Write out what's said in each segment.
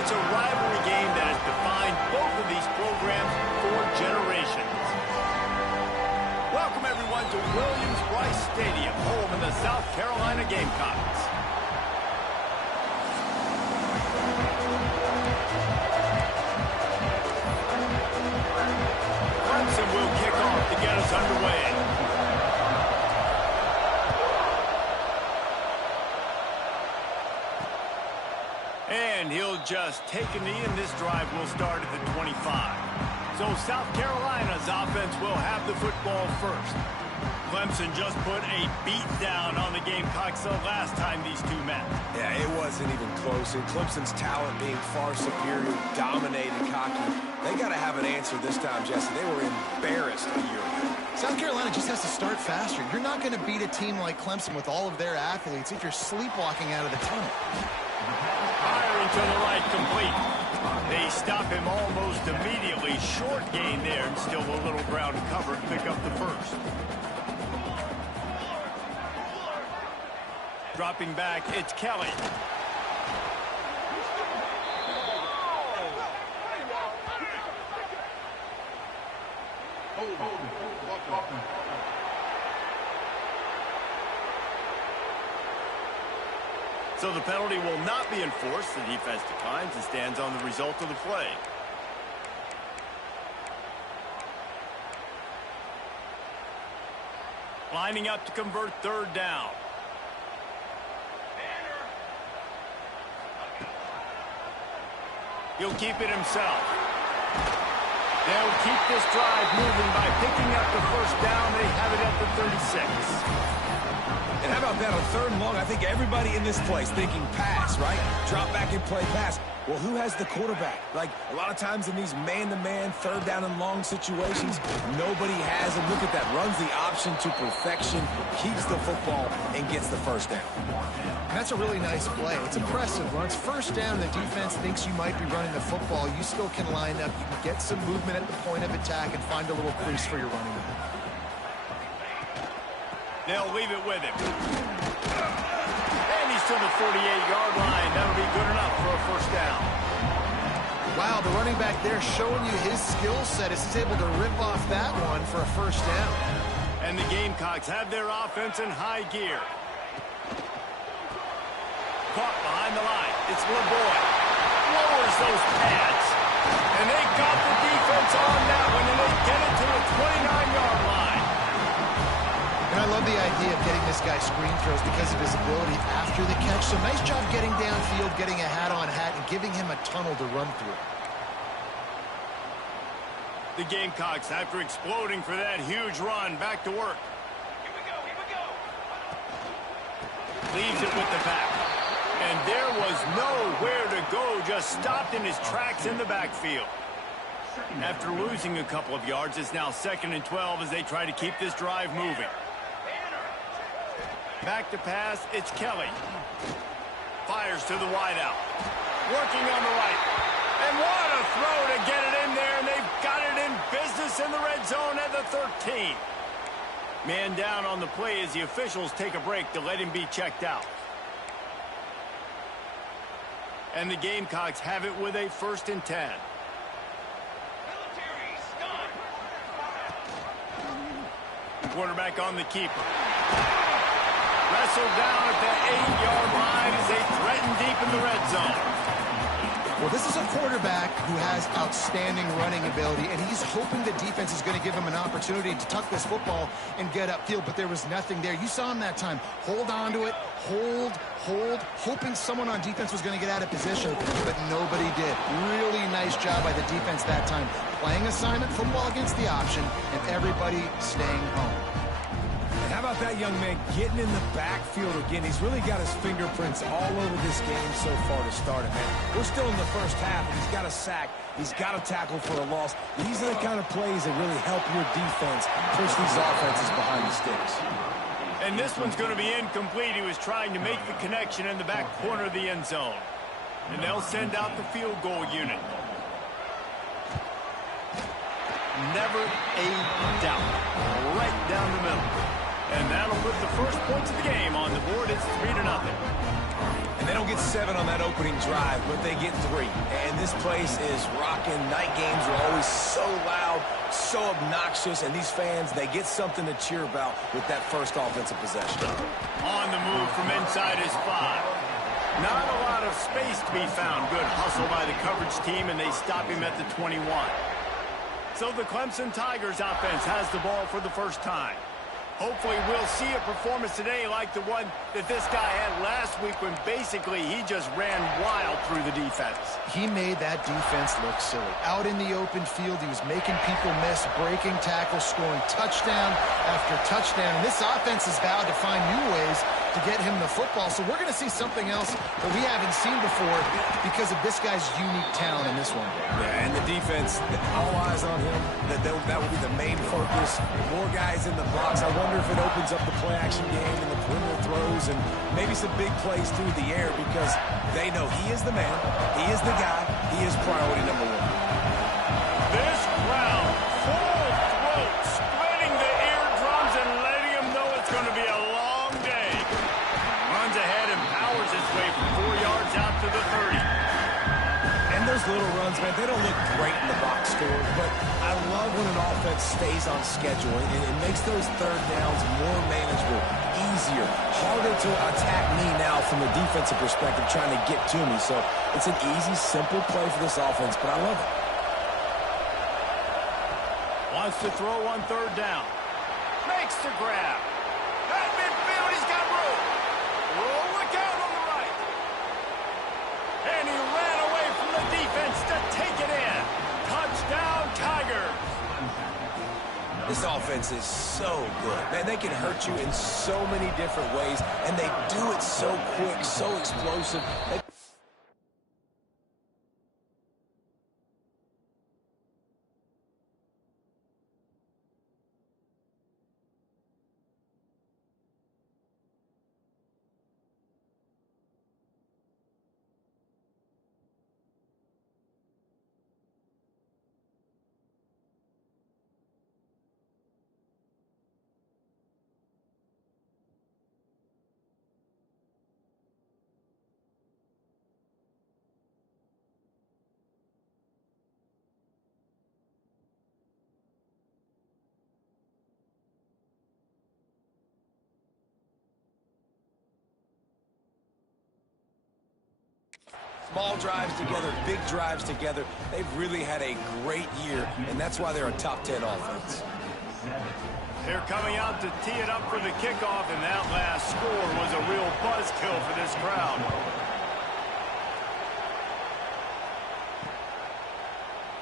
It's a rivalry game that has defined both of these programs for generations. Welcome, everyone, to Williams-Brice Stadium, home of the South Carolina Gamecocks. Clemson will kick off to get us underway. And he'll just take a knee, and this drive will start at the 25. So South Carolina's offense will have the football first. Clemson just put a beat down on the Gamecocks the last time these two met. Yeah, it wasn't even close. And Clemson's talent being far superior, dominated, cocky. They got to have an answer this time, Jesse. They were embarrassed a year ago. South Carolina just has to start faster. You're not going to beat a team like Clemson with all of their athletes if you're sleepwalking out of the tunnel. Firing to the right, complete. They stop him almost immediately. Short gain there, and still a little ground to cover to pick up the first. Dropping back, it's Kelly. So the penalty will not be enforced. The defense declines and stands on the result of the play. Lining up to convert third down. He'll keep it himself. They'll keep this drive moving by picking up the first down. They have it at the 36. And how about that on third and long? I think everybody in this place thinking pass, right? Drop back and play pass. Well, who has the quarterback? Like, a lot of times in these man-to-man, third down and long situations, nobody has him. Look at that. Runs the option to perfection, keeps the football, and gets the first down. And that's a really nice play. It's impressive. When it's first down, the defense thinks you might be running the football. You still can line up. You can get some movement at the point of attack and find a little crease for your running back. They'll leave it with him. And he's to the 48-yard line. That'll be good enough for a first down. Wow, the running back there showing you his skill set as he's able to rip off that one for a first down. And the Gamecocks have their offense in high gear. Caught behind the line. It's LeBoy. Lowers those pads. And they got the defense on that one, and they get it to the 29-yard line. And I love the idea of getting this guy screen throws because of his ability after the catch. So nice job getting downfield, getting a hat-on-hat, and giving him a tunnel to run through. The Gamecocks, after exploding for that huge run, back to work. Here we go. Leaves it with the back. And there was nowhere to go, just stopped in his tracks in the backfield. After losing a couple of yards, it's now 2nd and 12 as they try to keep this drive moving. Back to pass, it's Kelly. Fires to the wideout. Working on the right. And what a throw to get it in there, and they've got it in business in the red zone at the 13. Man down on the play as the officials take a break to let him be checked out. And the Gamecocks have it with a 1st and 10. Quarterback on the keeper. Wrestled down at the 8-yard line as they threaten deep in the red zone. Well, this is a quarterback who has outstanding running ability, and he's hoping the defense is going to give him an opportunity to tuck this football and get upfield, but there was nothing there. You saw him that time. Hold on to it, hold, hoping someone on defense was going to get out of position, but nobody did. Really nice job by the defense that time. Playing assignment football against the option, and everybody staying home. And how about that young man getting in the backfield again? He's really got his fingerprints all over this game so far to start it, man. We're still in the first half, and he's got a sack. He's got a tackle for a loss. These are the kind of plays that really help your defense push these offenses behind the sticks. And this one's going to be incomplete. He was trying to make the connection in the back corner of the end zone. And they'll send out the field goal unit. Never a doubt. Right down the middle. And that'll put the first points of the game on the board. It's 3-0. And they don't get 7 on that opening drive, but they get 3. And this place is rocking. Night games are always so loud, so obnoxious, and these fans, they get something to cheer about with that first offensive possession. On the move from inside his 5. Not a lot of space to be found. Good hustle by the coverage team, and they stop him at the 21. So the Clemson Tigers offense has the ball for the first time. Hopefully we'll see a performance today like the one that this guy had last week when basically he just ran wild through the defense. He made that defense look silly. Out in the open field, he was making people miss, breaking tackles, scoring touchdown after touchdown. And this offense is vowed to find new ways to get him the football. So we're going to see something else that we haven't seen before because of this guy's unique talent in this one. Yeah, and the defense, all eyes on him. That will be the main focus. More guys in the box. I wonder if it opens up the play-action game and the perimeter throws and maybe some big plays through the air because they know he is the man, he is the guy, he is priority number 1. This crowd, full throat, splitting the eardrums and letting him know it's going to be a long day. Runs ahead and powers his way from 4 yards out to the 30. And those little runs, man, they don't look great in the box score, but I love when an offense stays on schedule, and it makes those third downs more manageable, easier, harder to attack me now from the defensive perspective trying to get to me. So it's an easy, simple play for this offense, but I love it. Wants to throw on 3rd down. Makes the grab. At midfield, he's got room. Oh, look out on the right. And he ran away from the defense to take it in. Touchdown, Tigers. This offense is so good. Man, they can hurt you in so many different ways, and they do it so quick, so explosive. Small drives together, big drives together. They've really had a great year, and that's why they're a top 10 offense. They're coming out to tee it up for the kickoff, and that last score was a real buzzkill for this crowd.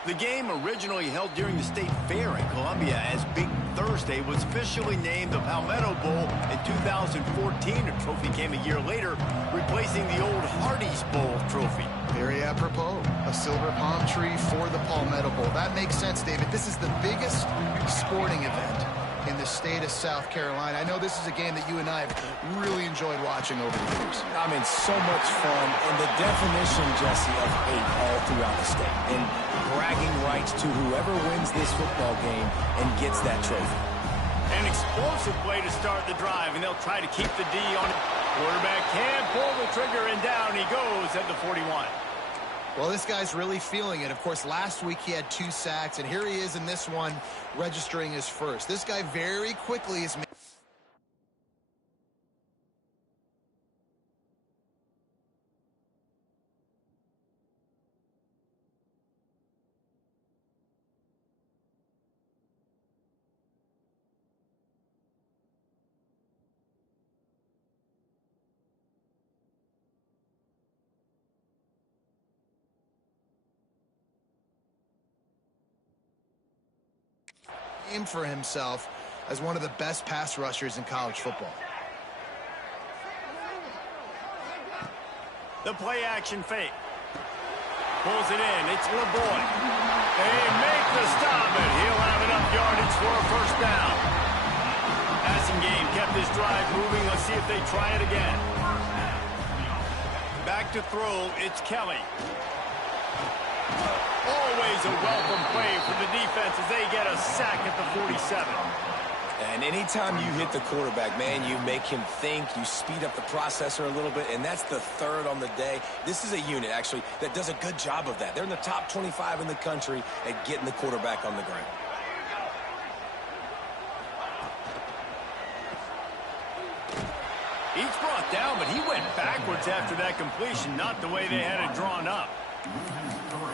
The game, originally held during the State Fair in Columbia as Big Thursday, was officially named the Palmetto Bowl in 2014. A trophy came a year later, replacing the old Hardee's Bowl trophy. Very apropos, a silver palm tree for the Palmetto Bowl. That makes sense, David. This is the biggest sporting event in the state of South Carolina. I know this is a game that you and I have really enjoyed watching over the years. I mean, so much fun, and the definition, Jesse, of hate all throughout the state. And bragging rights to whoever wins this football game and gets that trophy. An explosive play to start the drive, and they'll try to keep the D on it. Quarterback can pull the trigger, and down he goes at the 41. Well, this guy's really feeling it. Of course, last week he had 2 sacks, and here he is in this one registering his first. This guy very quickly is... for himself as one of the best pass rushers in college football. The play action fake. Pulls it in. It's LeBoy. They make the stop, and he'll have enough yardage for a first down. Passing game kept this drive moving. Let's see if they try it again. Back to throw. It's Kelly. Always a welcome play for the defense as they get a sack at the 47. And anytime you hit the quarterback, man, you make him think, you speed up the processor a little bit, and that's the third on the day. This is a unit, actually, that does a good job of that. They're in the top 25 in the country at getting the quarterback on the ground. Each brought down, but he went backwards after that completion, not the way they had it drawn up.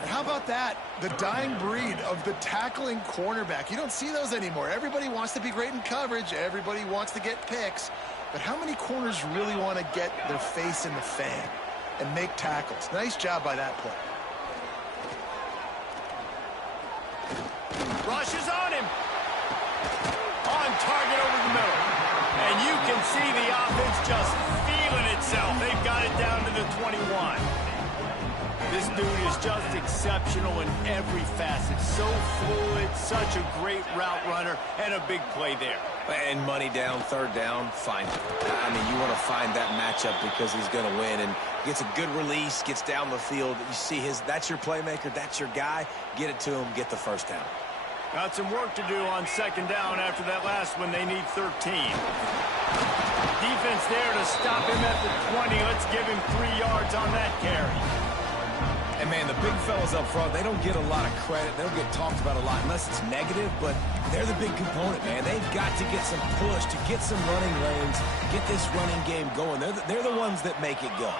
How about that? The dying breed of the tackling cornerback. You don't see those anymore. Everybody wants to be great in coverage. Everybody wants to get picks. But how many corners really want to get their face in the fan and make tackles? Nice job by that play. Rush is on him. On target over the middle. And you can see the offense just feeling itself. They've got it down to the 21. This dude is just exceptional in every facet. So fluid, such a great route runner, and a big play there. And money down, third down, find him. I mean, you want to find that matchup because he's going to win. And gets a good release, gets down the field. You see that's your playmaker, that's your guy. Get it to him, get the first down. Got some work to do on second down after that last one. They need 13. Defense there to stop him at the 20. Let's give him 3 yards on that carry. And, man, the big fellas up front, they don't get a lot of credit. They don't get talked about a lot unless it's negative, but they're the big component, man. They've got to get some push, to get some running lanes, get this running game going. They're the ones that make it go.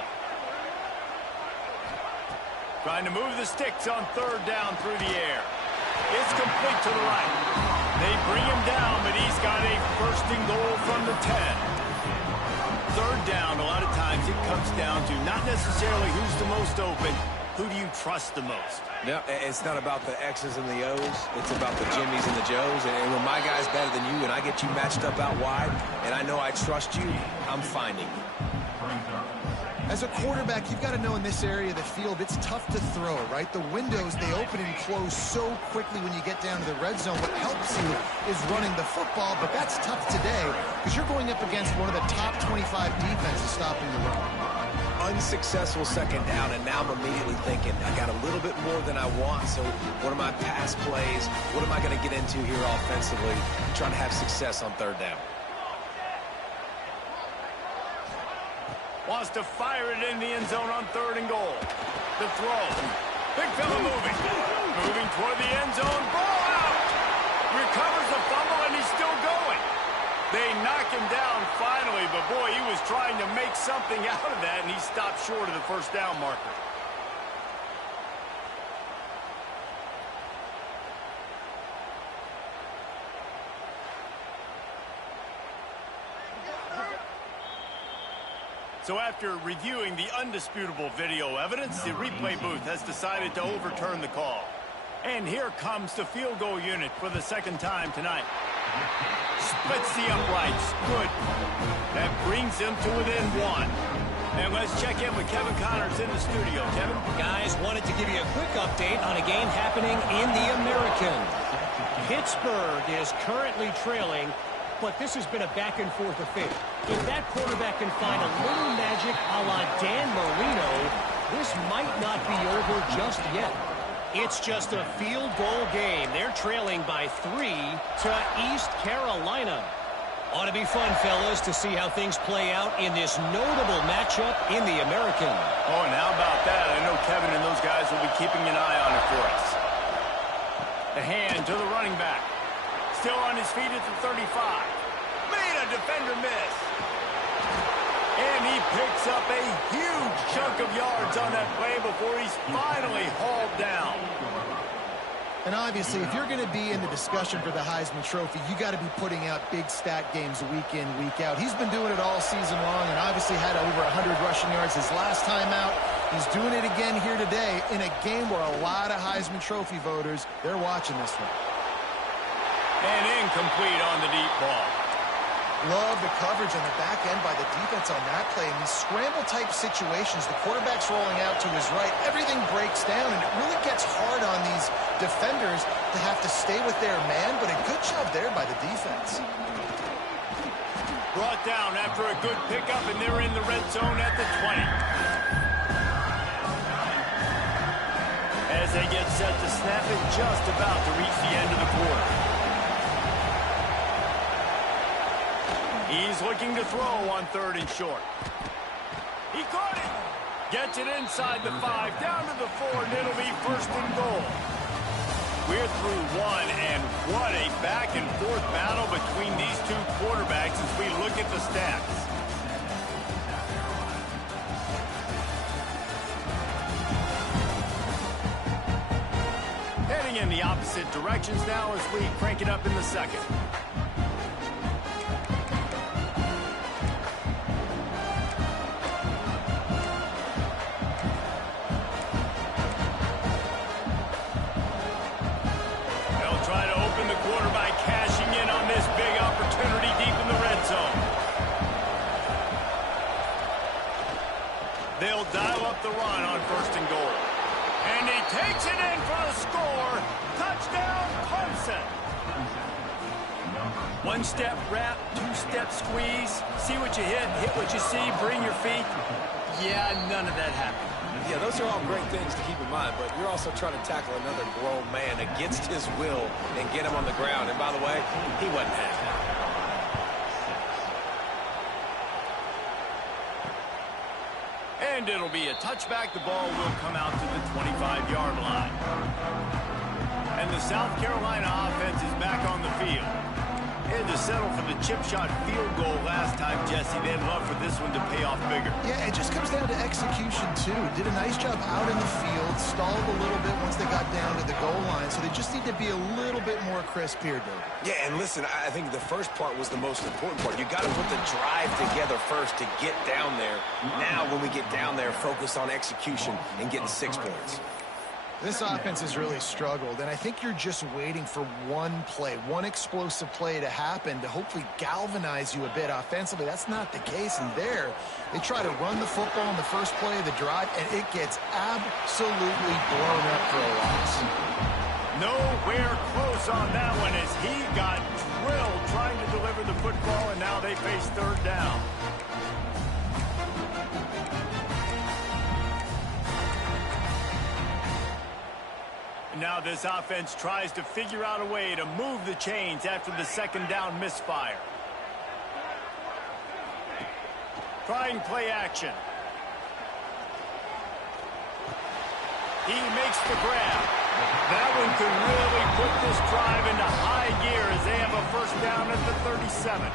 Trying to move the sticks on third down through the air. It's complete to the right. They bring him down, but he's got a first and goal from the 10. Third down, a lot of times it comes down to not necessarily who's the most open, who do you trust the most? No, it's not about the X's and the O's. It's about the Jimmies and the Joes. And when my guy's better than you and I get you matched up out wide and I know I trust you, I'm finding you. As a quarterback, you've got to know in this area of the field, it's tough to throw, right? The windows, they open and close so quickly when you get down to the red zone. What helps you is running the football, but that's tough today because you're going up against one of the top 25 defenses stopping the run. Unsuccessful second down, and now I'm immediately thinking, I got a little bit more than I want, so what are my pass plays? What am I going to get into here offensively, trying to have success on third down? Wants to fire it in the end zone on third and goal. The throw. Big fella moving. Moving toward the end zone. Ball out. Recovers the fumble, and he's still going. They knock him down finally, but boy, he was trying to make something out of that, and he stopped short of the first down marker. So after reviewing the undisputable video evidence, the replay booth has decided to overturn the call. And here comes the field goal unit for the second time tonight. Splits the uprights. Good. That brings them to within one. And let's check in with Kevin Connors in the studio. Kevin? Guys, wanted to give you a quick update on a game happening in the American. Pittsburgh is currently trailing, but this has been a back-and-forth affair. If that quarterback can find a little magic a la Dan Marino, this might not be over just yet. It's just a field goal game. They're trailing by 3 to East Carolina. Ought to be fun, fellas, to see how things play out in this notable matchup in the American. Oh, and how about that? I know Kevin and those guys will be keeping an eye on it for us. The hand to the running back. Still on his feet at the 35. Made a defender miss. And he picks up a huge chunk of yards on that play before he's finally hauled down. And obviously, if you're going to be in the discussion for the Heisman Trophy, you got to be putting out big stat games week in, week out. He's been doing it all season long and obviously had over 100 rushing yards his last time out. He's doing it again here today in a game where a lot of Heisman Trophy voters, they're watching this one. And incomplete on the deep ball. Love the coverage on the back end by the defense on that play. In these scramble-type situations, the quarterback's rolling out to his right. Everything breaks down, and it really gets hard on these defenders to have to stay with their man, but a good job there by the defense. Brought down after a good pickup, and they're in the red zone at the 20. As they get set to snap it, just about to reach the end of the quarter. He's looking to throw on 3rd and short. He caught it. Gets it inside the 5, down to the 4, and it'll be 1st and goal. We're through one, and what a back-and-forth battle between these two quarterbacks as we look at the stats. Heading in the opposite directions now as we crank it up in the 2nd. They'll dial up the run on 1st and goal. And he takes it in for the score. Touchdown, Clemson. 1-step wrap, 2-step squeeze. See what you hit what you see, bring your feet. Yeah, none of that happened. Yeah, those are all great things to keep in mind, but you're also trying to tackle another grown man against his will and get him on the ground. And by the way, he wasn't happy. And it'll be a touchback. The ball will come out to the 25-yard line. And the South Carolina offense is back on the field. They had to settle for the chip shot field goal last time, Jesse. They'd love for this one to pay off bigger. Yeah, it just comes down to execution, too. Did a nice job out in the field, stalled a little bit once they got down to the goal line, so they just need to be a little bit more crisp here, Dave. Yeah, and listen, I think the first part was the most important part. You got to put the drive together first to get down there. Now, when we get down there, focus on execution and getting 6 points. This offense has really struggled, and I think you're just waiting for one play, one explosive play to happen to hopefully galvanize you a bit offensively. That's not the case, and there they try to run the football in the first play of the drive, and it gets absolutely blown up for a loss. Nowhere close on that one as he got drilled trying to deliver the football, and now they face 3rd down. Now this offense tries to figure out a way to move the chains after the 2nd down misfire. Trying play action. He makes the grab. That one could really put this drive into high gear as they have a 1st down at the 37.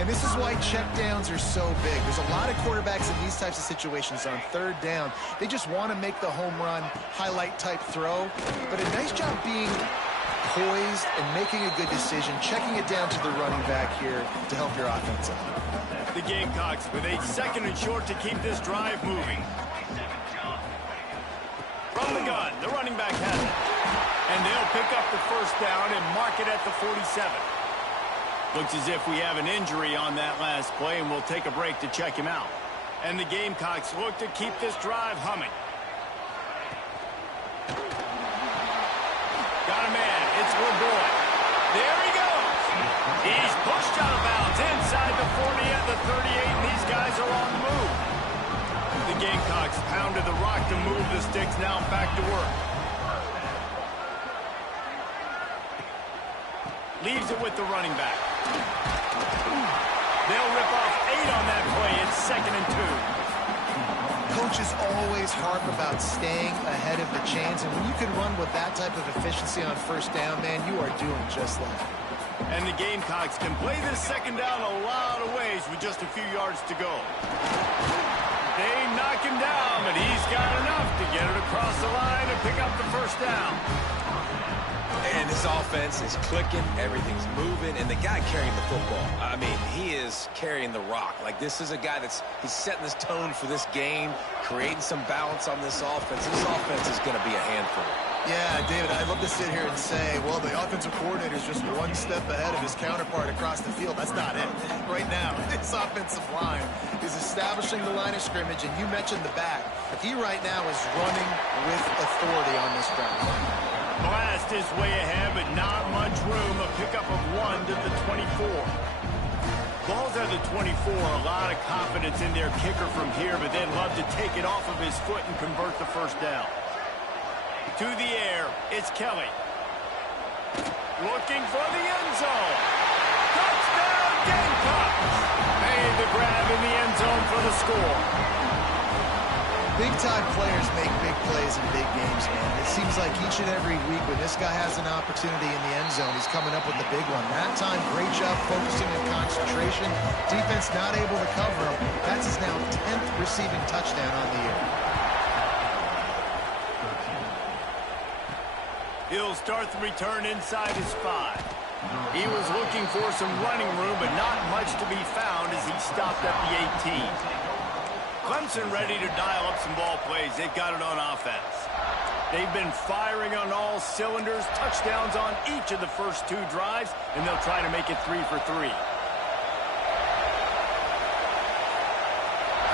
And this is why checkdowns are so big. There's a lot of quarterbacks in these types of situations on 3rd down. They just want to make the home run, highlight-type throw. But a nice job being poised and making a good decision, checking it down to the running back here to help your offense out. The Gamecocks with a 2nd and short to keep this drive moving. From the gun, the running back has it. And they'll pick up the 1st down and mark it at the 47. Looks as if we have an injury on that last play, and we'll take a break to check him out. And the Gamecocks look to keep this drive humming. Got a man. It's LeBoy. There he goes. He's pushed out of bounds inside the 40 at the 38, and these guys are on the move. The Gamecocks pounded the rock to move the sticks, now back to work. Leaves it with the running back. They'll rip off 8 on that play. It's 2nd and 2. Coaches always harp about staying ahead of the chains, and when you can run with that type of efficiency on 1st down, man, you are doing just that. And the Gamecocks can play this 2nd down a lot of ways with just a few yards to go. They knock him down, but he's got enough to get it across the line and pick up the 1st down. And his offense is clicking, everything's moving, and the guy carrying the football, I mean, he is carrying the rock. Like, this is a guy he's setting this tone for this game, creating some balance on this offense. This offense is going to be a handful. Yeah, David, I'd love to sit here and say, well, the offensive coordinator is just one step ahead of his counterpart across the field. That's not it. Right now, this offensive line is establishing the line of scrimmage, and you mentioned the back. He right now is running with authority on this ground. Blast is way ahead, but not much room. A pickup of 1 to the 24. Ball's at the 24. A lot of confidence in their kicker from here, but they'd love to take it off of his foot and convert the 1st down. To the air, it's Kelly. Looking for the end zone. Touchdown, Gamecocks made the grab in the end zone for the score. Big-time players make big plays in big games, man. It seems like each and every week when this guy has an opportunity in the end zone, he's coming up with the big one. That time, great job focusing and concentration. Defense not able to cover him. That's his now 10th receiving touchdown on the year. He'll start the return inside his 5. He was looking for some running room, but not much to be found as he stopped at the 18. Clemson ready to dial up some ball plays. They've got it on offense. They've been firing on all cylinders, touchdowns on each of the first 2 drives, and they'll try to make it 3 for 3.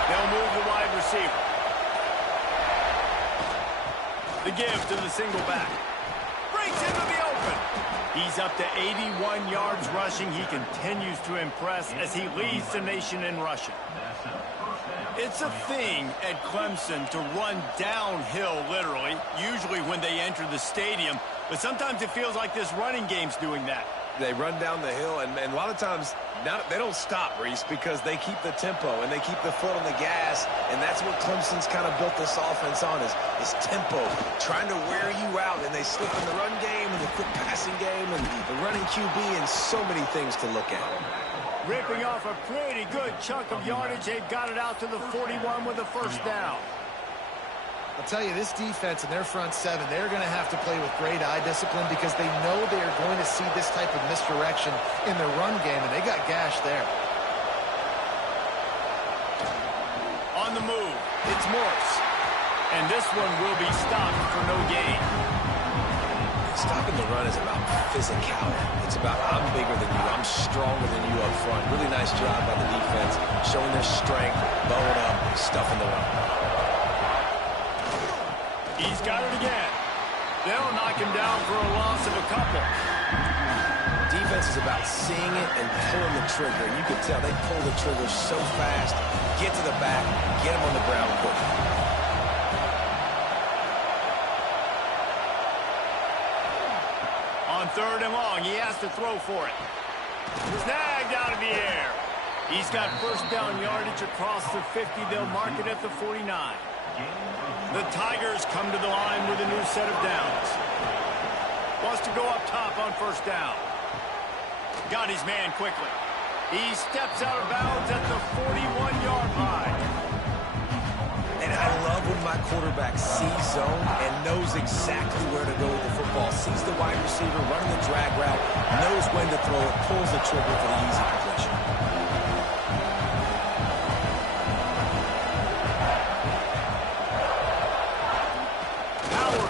They'll move the wide receiver. The give to the single back. Breaks into the open. He's up to 81 yards rushing. He continues to impress as he leads the nation in rushing. It's a thing at Clemson to run downhill, literally, usually when they enter the stadium. But sometimes it feels like this running game's doing that. They run down the hill, and a lot of times they don't stop, Reese, because they keep the tempo and they keep the foot on the gas, and that's what Clemson's kind of built this offense on is tempo, trying to wear you out, and they slip in the run game and the quick passing game and the running QB and so many things to look at. Ripping off a pretty good chunk of yardage. They've got it out to the 41 with a first down. I'll tell you, this defense and their front 7, they're going to have to play with great eye discipline because they know they are going to see this type of misdirection in their run game, and they got gashed there. On the move, it's Morse. And this one will be stopped for no gain. Stopping the run is about physicality. It's about I'm bigger than you, I'm stronger than you up front. Really nice job by the defense, showing their strength, bowing up, stuffing the run. He's got it again. They'll knock him down for a loss of a couple. Defense is about seeing it and pulling the trigger. And you can tell they pull the trigger so fast, get to the back, get him on the ground quick. On 3rd and long, he has to throw for it. Snagged out of the air. He's got first down yardage across the 50. They'll mark it at the 49. The Tigers come to the line with a new set of downs. Wants to go up top on first down. Got his man quickly. He steps out of bounds at the 41-yard line. And I love when my quarterback sees zone and knows exactly where to go with the football. Sees the wide receiver running the drag route, knows when to throw it, pulls the trigger for the easy completion.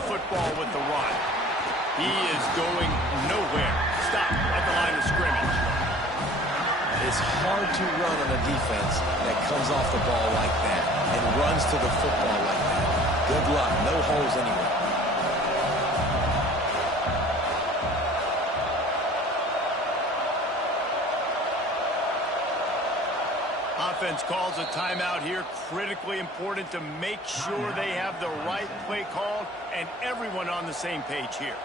Football with the run. He is going nowhere. Stop at the line of scrimmage. It's hard to run on a defense that comes off the ball like that and runs to the football like that. Good luck. No holes anywhere. Offense calls a timeout here. Critically important to make sure they have the right play called and everyone on the same page here.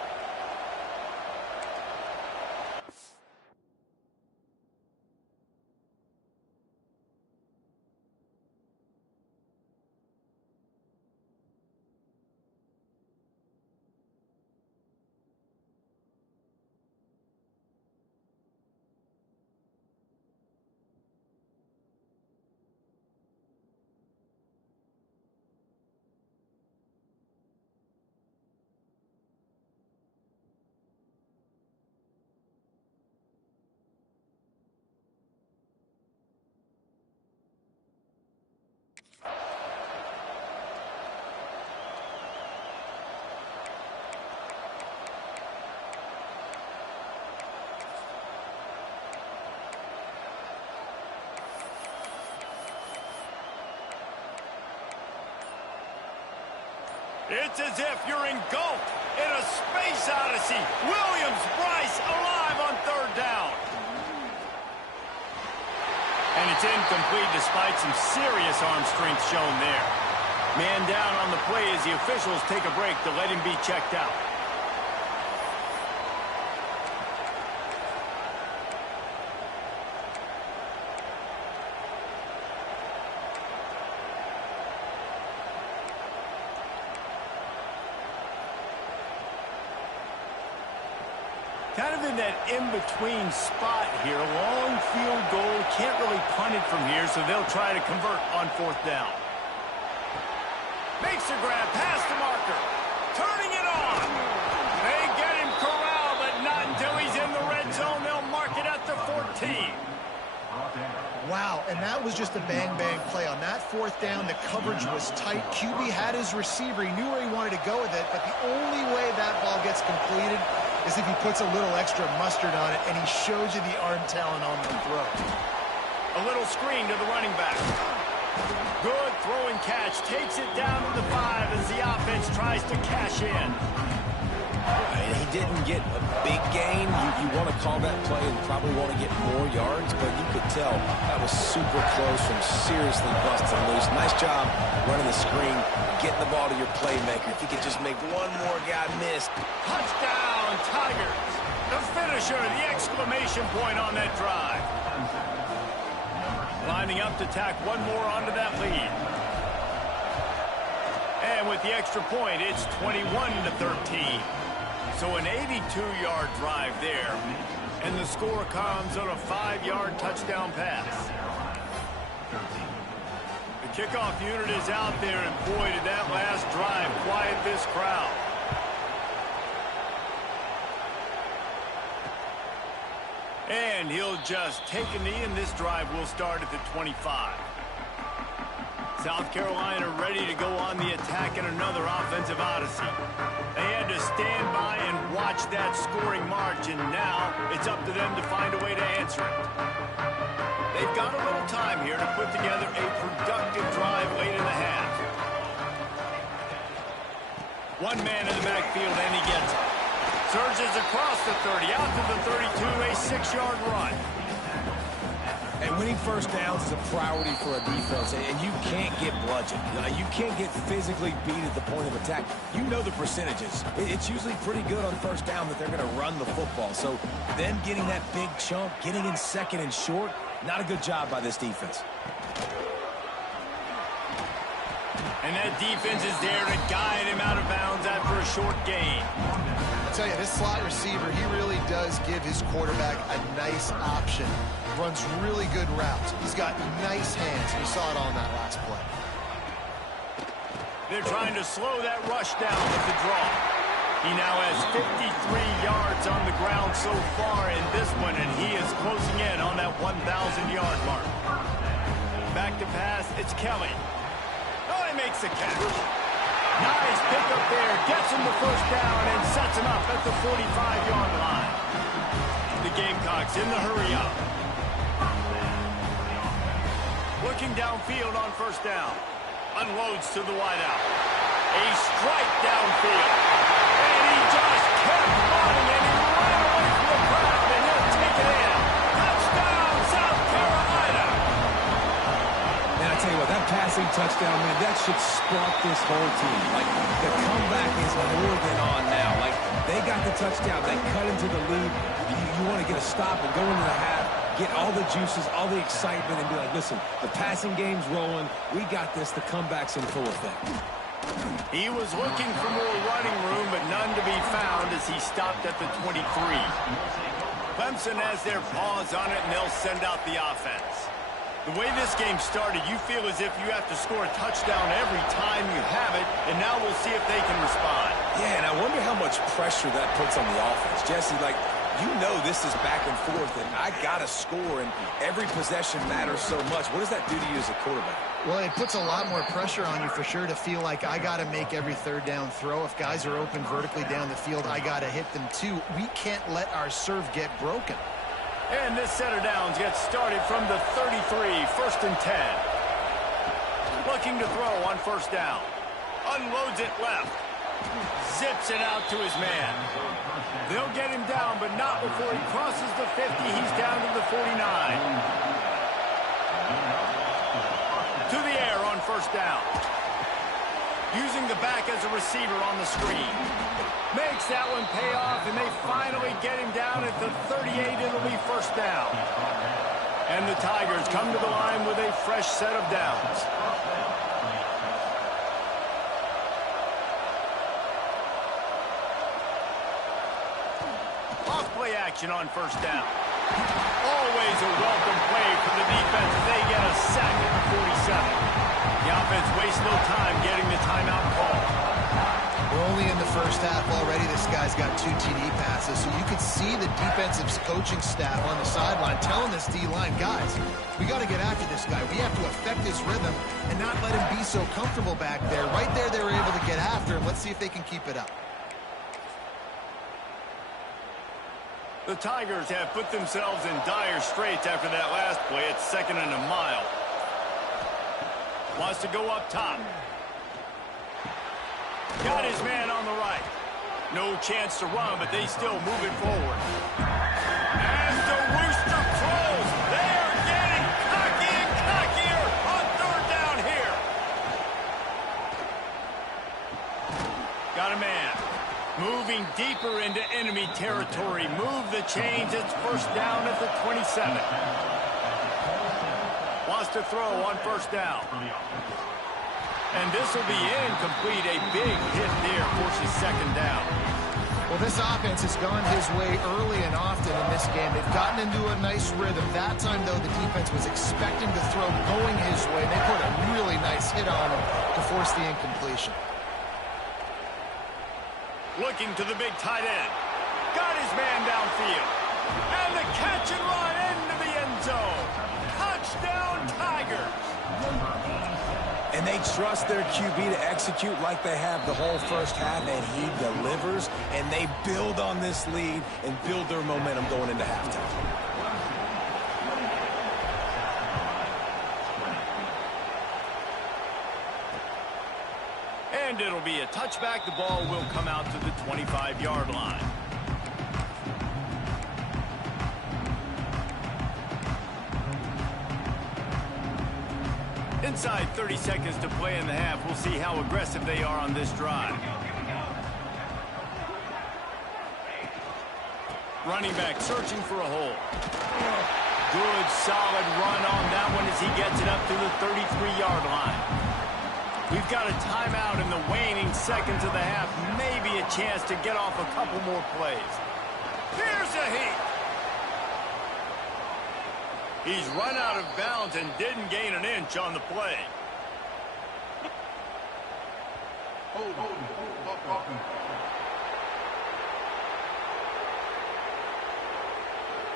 It's as if you're engulfed in a space odyssey. Williams-Brice alive on 3rd down. And it's incomplete despite some serious arm strength shown there. Man down on the play as the officials take a break to let him be checked out. Kind of in that in-between spot here. Long field goal. Can't really punt it from here, so they'll try to convert on 4th down. Makes a grab past the marker. Turning it on. They get him corralled, but not until he's in the red zone. They'll mark it at the 14. Wow, and that was just a bang-bang play. On that 4th down, the coverage was tight. QB had his receiver. He knew where he wanted to go with it, but the only way that ball gets completed is if he puts a little extra mustard on it, and he shows you the arm talent on the throw. A little screen to the running back. Good throwing catch. Takes it down to the 5 as the offense tries to cash in. He didn't get a big gain. You want to call that play and probably want to get more yards, but you could tell that was super close from seriously busting loose. Nice job running the screen, getting the ball to your playmaker. If you could just make one more guy miss. Touchdown, Tigers. The finisher, the exclamation point on that drive. Lining up to tack one more onto that lead. And with the extra point, it's 21-13. So an 82-yard drive there. And the score comes on a 5-yard touchdown pass. The kickoff unit is out there, and boy, did that last drive quiet this crowd. And he'll just take a knee, and this drive will start at the 25. South Carolina ready to go on the attack in another offensive odyssey. They had to stand by and watch that scoring march, and now it's up to them to find a way to answer it. They've got a little time here to put together a productive drive late in the half. One man in the backfield, and he gets it. Surges across the 30, out to the 32, a 6-yard run. And winning first downs is a priority for a defense, and you can't get bludgeoned. You can't get physically beat at the point of attack. You know the percentages. It's usually pretty good on first down that they're going to run the football. So them getting that big chunk, getting in 2nd and short, not a good job by this defense. And that defense is there to guide him out of bounds after a short gain. I tell you, this slot receiver, he really does give his quarterback a nice option. Runs really good routes. He's got nice hands. You saw it on that last play. They're trying to slow that rush down with the draw. He now has 53 yards on the ground so far in this one, and he is closing in on that 1,000-yard mark. Back to pass, it's Kelly. Oh, he makes the catch. Nice pickup there. Gets him the first down and sets him up at the 45-yard line. The Gamecocks in the hurry-up. Looking downfield on first down. Unloads to the wideout. A strike downfield. And he just kept running, and he ran away from the crowd, and he'll take it in. Touchdown, South Carolina. Man, I tell you what, that passing touchdown, man, that should spark this whole team. Like, the comeback is more than on now. Like, they got the touchdown. They cut into the lead. You want to get a stop and go into the half, get all the juices, all the excitement, and be like, listen, the passing game's rolling. We got this. The comeback's in full effect. He was looking for more running room, but none to be found as he stopped at the 23. Clemson has their paws on it, and they'll send out the offense. The way this game started, you feel as if you have to score a touchdown every time you have it, and now we'll see if they can respond. Yeah, and I wonder how much pressure that puts on the offense. Jesse, like, you know this is back and forth, and I got to score, and every possession matters so much. What does that do to you as a quarterback? Well, it puts a lot more pressure on you for sure to feel like I got to make every third down throw. If guys are open vertically down the field, I got to hit them too. We can't let our serve get broken. And this set of downs gets started from the 33, 1st and 10. Looking to throw on first down. Unloads it left. Zips it out to his man. They'll get him down, but not before he crosses the 50. He's down to the 49. To the air on first down. Using the back as a receiver on the screen. Makes that one pay off, and they finally get him down at the 38. It'll be first down. And the Tigers come to the line with a fresh set of downs. Off play action on first down. Always a welcome play for the defense. They get a sack at the 47. The offense wastes no time getting the timeout call. We're only in the first half already. This guy's got 2 TD passes, so you could see the defensive coaching staff on the sideline telling this D-line, guys, we got to get after this guy. We have to affect his rhythm and not let him be so comfortable back there. Right there, they were able to get after him. Let's see if they can keep it up. The Tigers have put themselves in dire straits after that last play. It's 2nd and a mile. Wants to go up top. Got his man on the right. No chance to run, but they still move it forward. As the rooster crows, they are getting cocky and cockier on 3rd down here. Got a man. Moving deeper into enemy territory. Move the chains. It's 1st down at the 27. Wants to throw on 1st down. And this will be incomplete. A big hit there forces 2nd down. Well, this offense has gone his way early and often in this game. They've gotten into a nice rhythm. That time, though, the defense was expecting the throw going his way. They put a really nice hit on him to force the incompletion. Looking to the big tight end. Got his man downfield. And the catch and run into the end zone. Touchdown, Tigers. And they trust their QB to execute like they have the whole first half, and he delivers, and they build on this lead and build their momentum going into halftime. And it'll be a touchback. The ball will come out to the 25-yard line. Inside 30 seconds to play in the half. We'll see how aggressive they are on this drive. Running back searching for a hole. Good, solid run on that one as he gets it up to the 33-yard line. We've got a timeout in the waning seconds of the half. Maybe a chance to get off a couple more plays. Here's a heat. He's run out of bounds and didn't gain an inch on the play.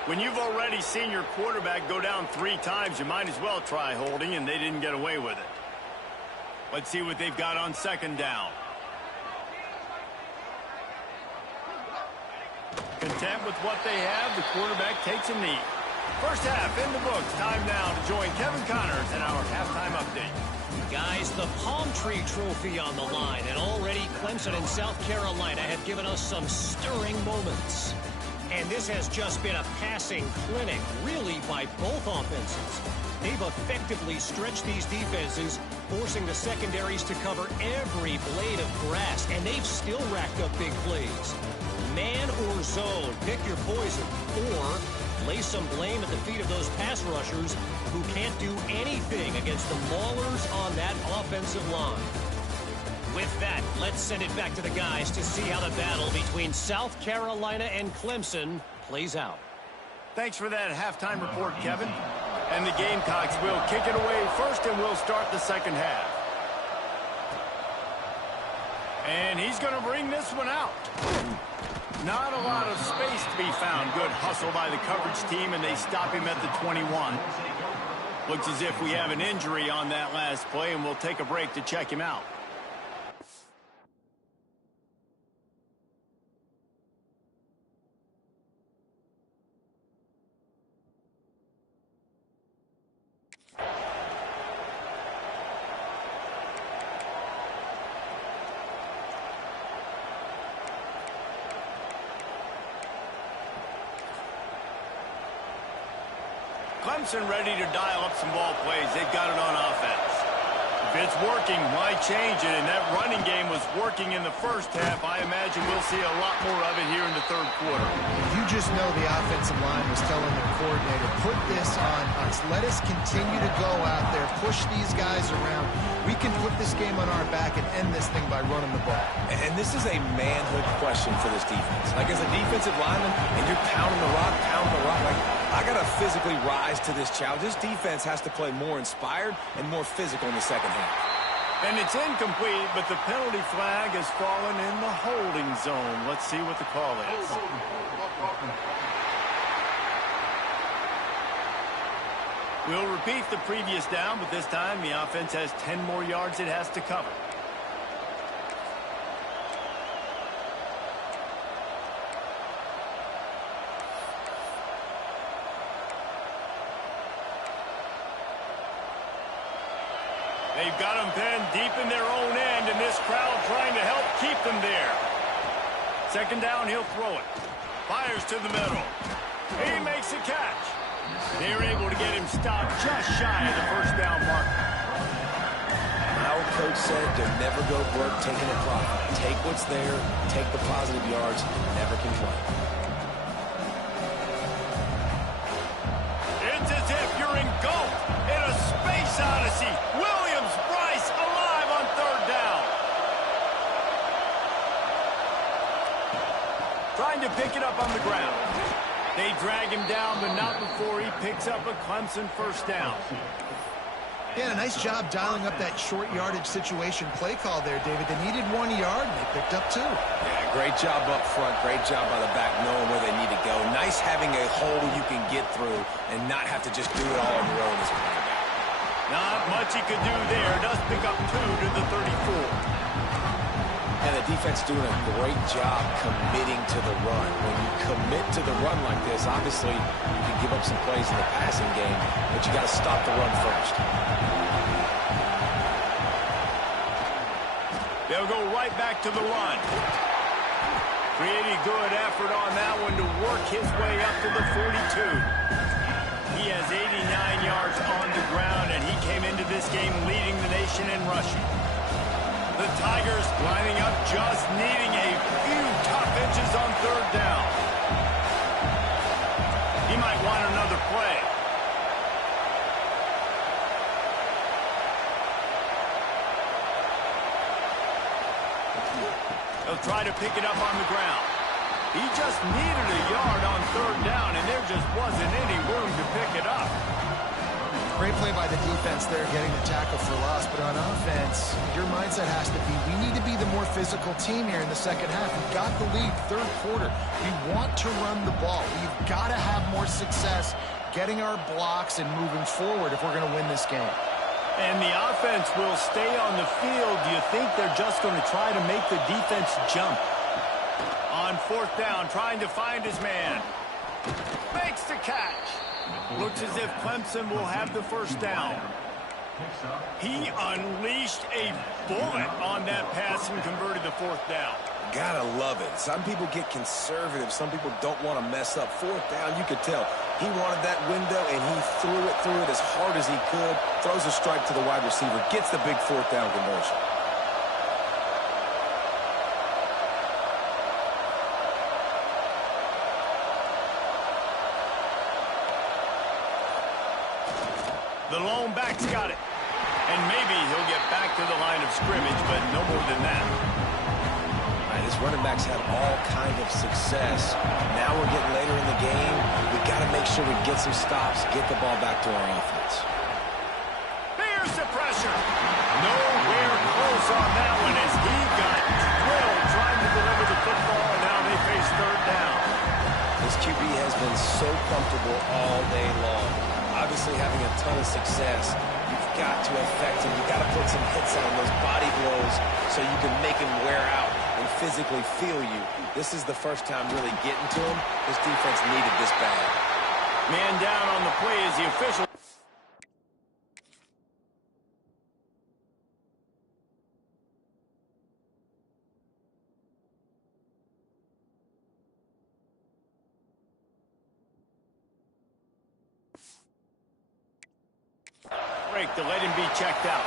When you've already seen your quarterback go down 3 times, you might as well try holding, and they didn't get away with it. Let's see what they've got on 2nd down. Content with what they have, the quarterback takes a knee. First half in the books. Time now to join Kevin Connors in our halftime update. Guys, the Palm Tree Trophy on the line, and already Clemson and South Carolina have given us some stirring moments. And this has just been a passing clinic, really, by both offenses. They've effectively stretched these defenses, forcing the secondaries to cover every blade of grass, and they've still racked up big plays. Man or zone, pick your poison, or lay some blame at the feet of those pass rushers who can't do anything against the maulers on that offensive line. With that, let's send it back to the guys to see how the battle between South Carolina and Clemson plays out. Thanks for that halftime report, Kevin. And the Gamecocks will kick it away first, and we'll start the second half. And he's going to bring this one out. Not a lot of space to be found. Good hustle by the coverage team, and they stop him at the 21. Looks as if we have an injury on that last play, and we'll take a break to check him out. Clemson ready to dial up some ball plays. They've got it on offense. If it's working, why change it? And that running game was working in the first half. I imagine we'll see a lot more of it here in the third quarter. You just know the offensive line was telling their coordinator, put this on us. Let us continue to go out there, push these guys around. We can put this game on our back and end this thing by running the ball. And this is a manhood question for this defense. Like, as a defensive lineman, and you're pounding the rock, like, I got to physically rise to this challenge. This defense has to play more inspired and more physical in the second half. And it's incomplete, but the penalty flag has fallen in the holding zone. Let's see what the call is. We'll repeat the previous down, but this time the offense has 10 more yards it has to cover. They've got them pinned deep in their own end, and this crowd trying to help keep them there. Second down, he'll throw it. Fires to the middle. He makes a catch. They're able to get him stopped just shy of the first down marker. My old coach said, don't never go broke taking a profit. Take what's there, take the positive yards, never complain. It's as if you're engulfed in a space odyssey. Williams-Brice alive on third down. Trying to pick it up on the ground. They drag him down, but not before he picks up a Clemson first down. Yeah, a nice job dialing up that short yardage situation play call there, David. They needed 1 yard, and they picked up 2. Yeah, great job up front. Great job by the back knowing where they need to go. Nice having a hole you can get through and not have to just do it all on your own as a quarterback. Not much he could do there. Does pick up 2 to the 34. And the defense doing a great job committing to the run. When you commit to the run like this, obviously you can give up some plays in the passing game, but you got to stop the run first. They'll go right back to the run. Pretty good effort on that one to work his way up to the 42. He has 89 yards on the ground, and he came into this game leading the nation in rushing. The Tigers lining up, just needing a few tough inches on third down. He might want another play. They'll try to pick it up on the ground. He just needed a yard on third down, and there just wasn't any room to pick it up. Great play by the defense there, getting the tackle for loss. But on offense, your mindset has to be, we need to be the more physical team here in the second half. We've got the lead, third quarter. We want to run the ball. We've got to have more success getting our blocks and moving forward if we're going to win this game. And the offense will stay on the field. Do you think they're just going to try to make the defense jump? On fourth down, trying to find his man. Makes the catch. Looks as if Clemson will have the first down. He unleashed a bullet on that pass and converted the fourth down. Gotta love it. Some people get conservative. Some people don't want to mess up. Fourth down, you could tell. He wanted that window, and he threw it as hard as he could. Throws a strike to the wide receiver. Gets the big fourth down conversion. The lone back's got it. And maybe he'll get back to the line of scrimmage, but no more than that. All right, his running backs had all kind of success. Now we're getting later in the game. We got to make sure we get some stops, get the ball back to our offense. Here's the pressure. Nowhere close on that one as he got drilled trying to deliver the football, and now they face third down. This QB has been so comfortable all day long. Obviously having a ton of success, you've got to affect him. You've got to put some hits on those body blows so you can make him wear out and physically feel you. This is the first time really getting to him. This defense needed this bad. Man down on the play is the official. Break to let him be checked out.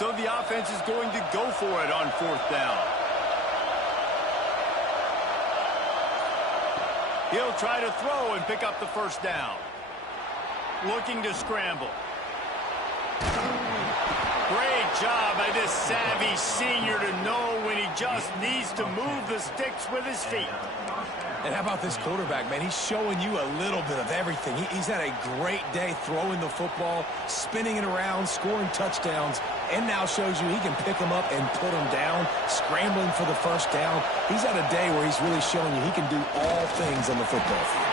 So the offense is going to go for it on 4th down. He'll try to throw and pick up the 1st down. Looking to scramble. Great job by this savvy senior to know when he just needs to move the sticks with his feet. And how about this quarterback, man? He's showing you a little bit of everything. He's had a great day throwing the football, spinning it around, scoring touchdowns, and now shows you he can pick them up and put them down, scrambling for the 1st down. He's had a day where he's really showing you he can do all things on the football field.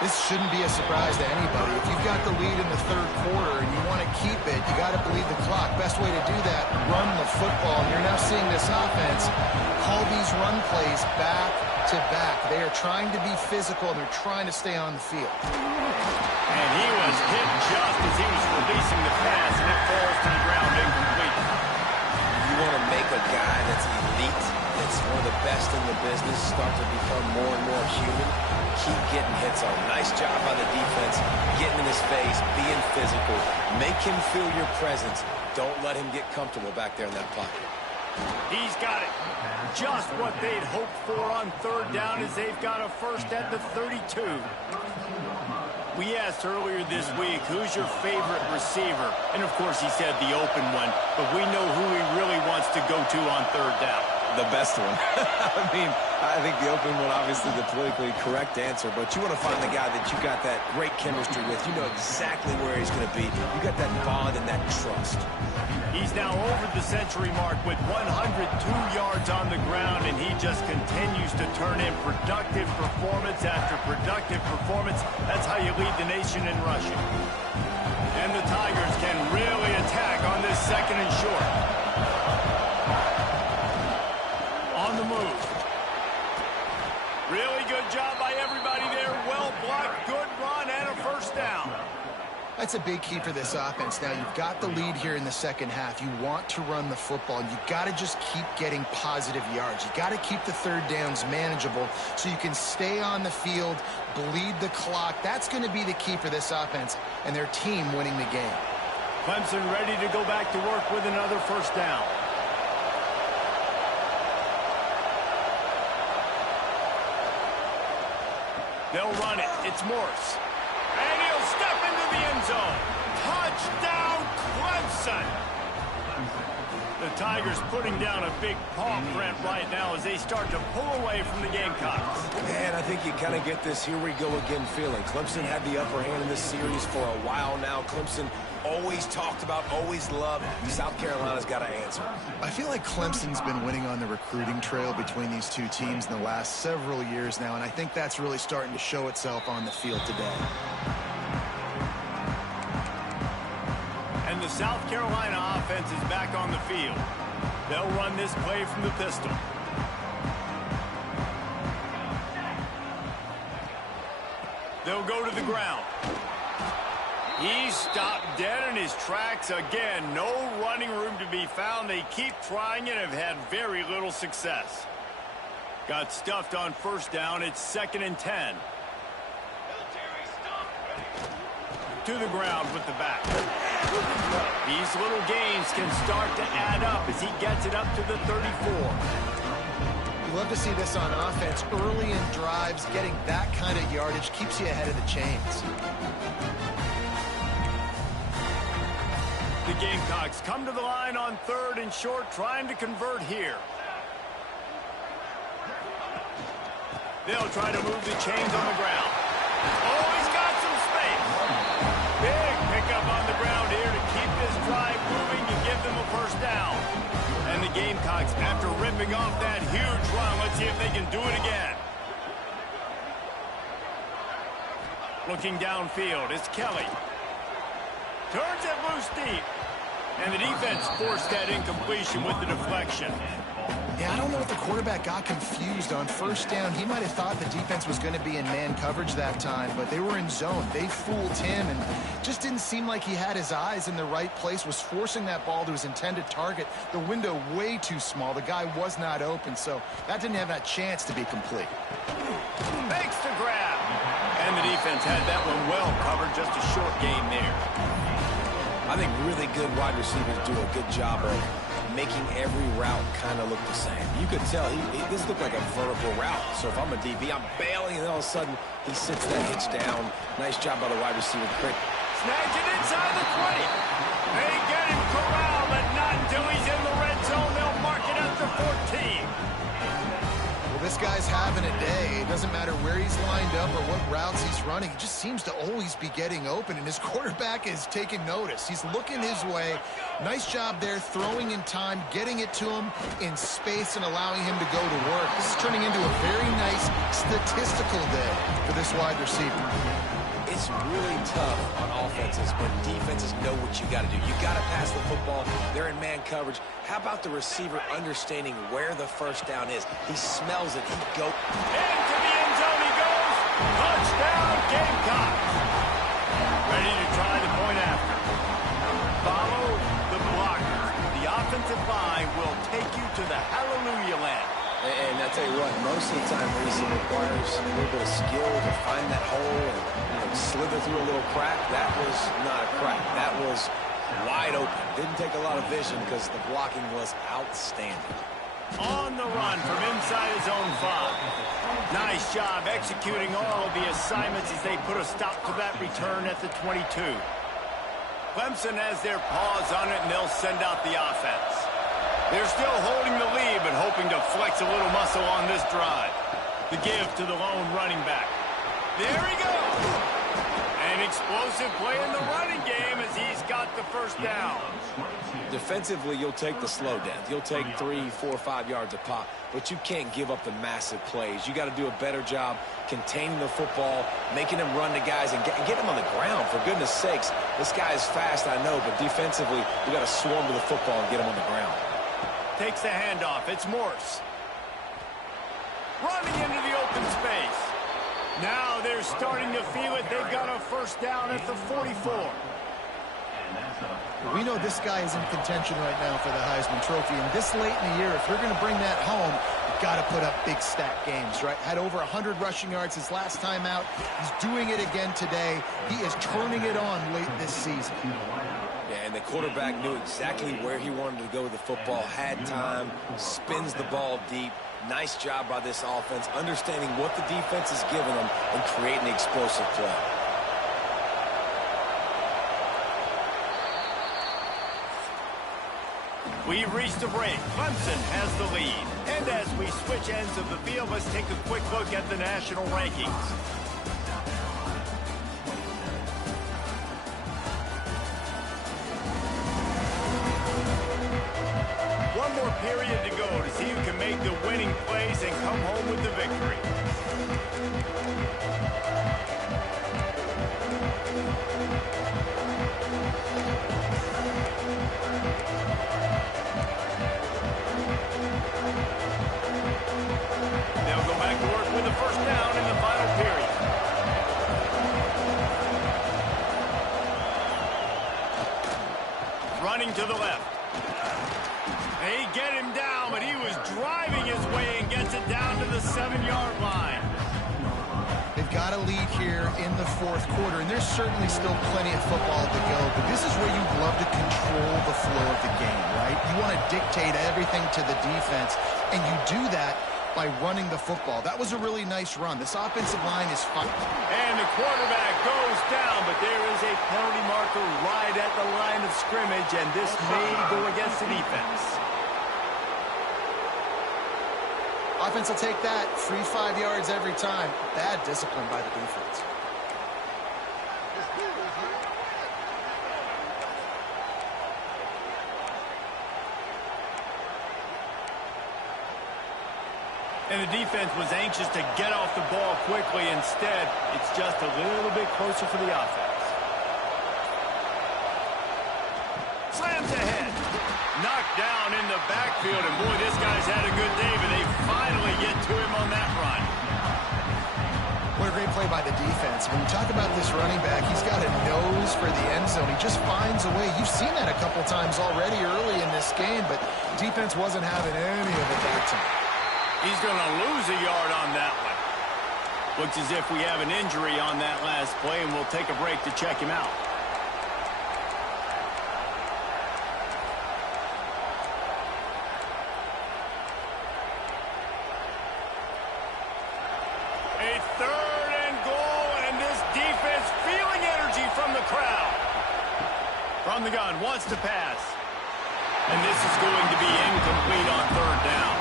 This shouldn't be a surprise to anybody. If you've got the lead in the 3rd quarter and you want to keep it, you got to bleed the clock. Best way to do that, run the football. And you're now seeing this offense call these run plays back to back. They are trying to be physical, and they're trying to stay on the field. And he was hit just as he was releasing the pass, and it falls to the ground incomplete. You want to make a guy that's elite, that's one of the best in the business, start to become more and more human. Keep getting hits on. Nice job by the defense, getting in his face, being physical. Make him feel your presence. Don't let him get comfortable back there in that pocket. He's got it. Just what they'd hoped for on 3rd down as they've got a 1st at the 32. We asked earlier this week, who's your favorite receiver? And, of course, he said the open one, but we know who he really wants to go to on 3rd down. The best one. I mean, I think the open one, obviously the politically correct answer, but you want to find the guy that you got that great chemistry with. You know exactly where he's going to be. You got that bond and that trust. He's now over the century mark with 102 yards on the ground, and he just continues to turn in productive performance after productive performance. That's how you lead the nation in rushing. And the Tigers can really attack on this 2nd and short. On the move. Really good job by everybody there. Well blocked, good run, and a 1st down. That's a big key for this offense. Now, you've got the lead here in the 2nd half. You want to run the football. You've got to just keep getting positive yards. You've got to keep the 3rd downs manageable so you can stay on the field, bleed the clock. That's going to be the key for this offense and their team winning the game. Clemson ready to go back to work with another 1st down. They'll run it. It's Morse. And he'll step into the end zone. Touchdown, Clemson! The Tigers putting down a big paw print right now as they start to pull away from the Gamecocks. Man, I think you kind of get this here we go again feeling. Clemson had the upper hand in this series for a while now. Clemson always talked about, always loved. South Carolina's got to answer. I feel like Clemson's been winning on the recruiting trail between these two teams in the last several years now, and I think that's really starting to show itself on the field today. And the South Carolina offense is back on the field. They'll run this play from the pistol. They'll go to the ground. He's stopped dead in his tracks again. No running room to be found. They keep trying and have had very little success. Got stuffed on 1st down. It's 2nd and 10. To the ground with the back. These little gains can start to add up as he gets it up to the 34. You love to see this on offense. Early in drives, getting that kind of yardage keeps you ahead of the chains. The Gamecocks come to the line on 3rd and short, trying to convert here. They'll try to move the chains on the ground. Oh, he's got some space. Big pickup on the ground here to keep this drive moving and give them a 1st down. And the Gamecocks, after ripping off that huge run, let's see if they can do it again. Looking downfield, it's Kelly. Turns it loose deep. And the defense forced that incompletion with the deflection. Yeah, I don't know if the quarterback got confused on 1st down. He might have thought the defense was going to be in man coverage that time, but they were in zone. They fooled him and just didn't seem like he had his eyes in the right place, was forcing that ball to his intended target. The window way too small. The guy was not open, so that didn't have that chance to be complete. Makes the grab. And the defense had that one well covered. Just a short gain there. I think really good wide receivers do a good job of making every route kind of look the same. You could tell this looked like a vertical route. So if I'm a DB, I'm bailing, and all of a sudden he sits that hitch down. Nice job by the wide receiver, quick. Snags it inside the 20. They get him corralled, but not until he's in the red zone. They'll mark it at the 14. Well, this guy's having a day. It doesn't matter where he's lined up or what routes he's running. He just seems to always be getting open, and his quarterback is taking notice. He's looking his way. Nice job there, throwing in time, getting it to him in space, and allowing him to go to work. This is turning into a very nice statistical day for this wide receiver. It's really tough on offenses when defenses know what you got to do. You got to pass the football. They're in man coverage. How about the receiver understanding where the first down is? He smells it. He goes. Into the end zone he goes. Touchdown, Gamecocks. Ready to try the point after. Follow the blocker. The offensive line will take you to the hallelujah land. And I tell you what, most of the time, Reese, it requires a little bit of skill to find that hole and slither through a little crack. That was not a crack. That was wide open. Didn't take a lot of vision because the blocking was outstanding. On the run from inside his own 5. Nice job executing all of the assignments as they put a stop to that return at the 22. Clemson has their paws on it, and they'll send out the offense. They're still holding the lead, but hoping to flex a little muscle on this drive. The give to the lone running back. There he goes. An explosive play in the running game as he's got the first down. Defensively, you'll take the slow death. You'll take 3, 4, 5 yards a pop, but you can't give up the massive plays. You got to do a better job containing the football, making him run to guys, and get him on the ground. For goodness sakes, this guy is fast, I know, but defensively, we got to swarm to the football and get him on the ground. Takes the handoff. It's Morse. Running into the open space. Now they're starting to feel it. They've got a first down at the 44. We know this guy is in contention right now for the Heisman Trophy, and this late in the year, if you're going to bring that home, you've got to put up big stat games, right? Had over 100 rushing yards his last time out. He's doing it again today. He is turning it on late this season. Yeah, and the quarterback knew exactly where he wanted to go with the football, had time, spins the ball deep. Nice job by this offense, understanding what the defense is giving them and creating the explosive play. We've reached a break. Clemson has the lead. And as we switch ends of the field, let's take a quick look at the national rankings. One more period to go to see who can make the winning plays and come home with the victory. They'll go back to work with the first down in the final period. Running to the left. They get him down, but he was driving his way and gets it down to the 7-yard line. They've got a lead here in the fourth quarter, and there's certainly still plenty of football to go, but this is where you'd love to control the flow of the game, right? You want to dictate everything to the defense, and you do that by running the football. That was a really nice run. This offensive line is fine. And the quarterback goes down, but there is a penalty marker right at the line of scrimmage, and this may go against the defense. Offense will take that. Free 5 yards every time. Bad discipline by the defense. And the defense was anxious to get off the ball quickly. Instead, it's just a little bit closer for the offense. Slams ahead. Knocked down in the backfield. And boy, this guy's had a good day, but they finally get to him on that run. What a great play by the defense. When you talk about this running back, he's got a nose for the end zone. He just finds a way. You've seen that a couple times already early in this game, but defense wasn't having any of it that time. He's going to lose a yard on that one. Looks as if we have an injury on that last play, and we'll take a break to check him out. From the gun, wants to pass. And this is going to be incomplete on third down.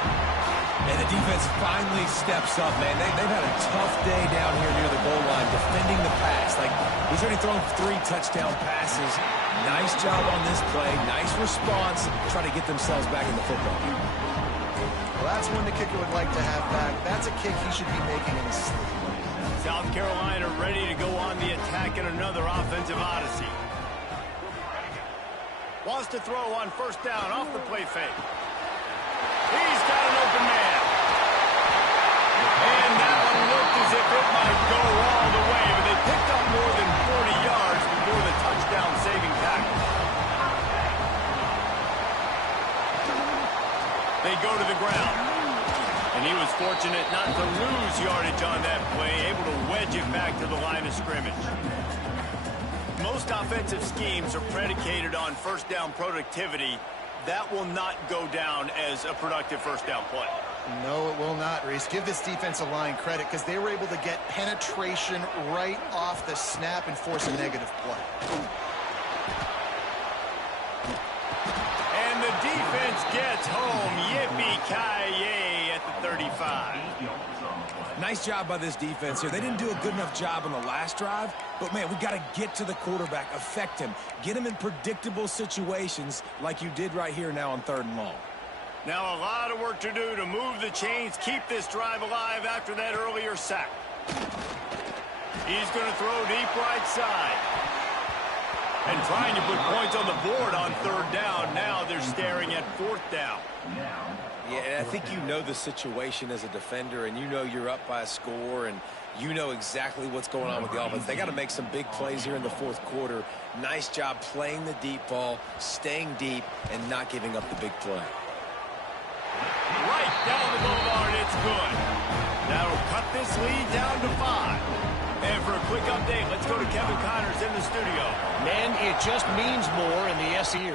And the defense finally steps up, man. They've had a tough day down here near the goal line defending the pass. Like, he's already thrown 3 touchdown passes. Nice job on this play. Nice response. Trying to get themselves back in the football game. Well, that's one the kicker would like to have back. That's a kick he should be making in his sleep. South Carolina ready to go on the attack in another offensive odyssey. Wants to throw on first down off the play fake. He's got an open man. And that one looked as if it might go all the way, but they picked up more than 40 yards before the touchdown-saving tackle. They go to the ground. And he was fortunate not to lose yardage on that play, able to wedge it back to the line of scrimmage. Most offensive schemes are predicated on first down productivity. That will not go down as a productive first down play. No, it will not, Reese. Give this defensive line credit because they were able to get penetration right off the snap and force a negative play. And the defense gets home. Yippee-ki-yay at the 35. Nice job by this defense here. They didn't do a good enough job on the last drive, but, man, we've got to get to the quarterback, affect him, get him in predictable situations like you did right here now on 3rd and long. Now a lot of work to do to move the chains, keep this drive alive after that earlier sack. He's going to throw deep right side. And trying to put points on the board on 3rd down. Now they're staring at 4th down. Yeah, and I think you know the situation as a defender, and you know you're up by a score, and you know exactly what's going on with the offense. They got to make some big plays here in the 4th quarter. Nice job playing the deep ball, staying deep, and not giving up the big play. Right down the boulevard, it's good. That'll cut this lead down to 5. And for a quick update, let's go to Kevin Connors in the studio. Man, it just means more in the SEC.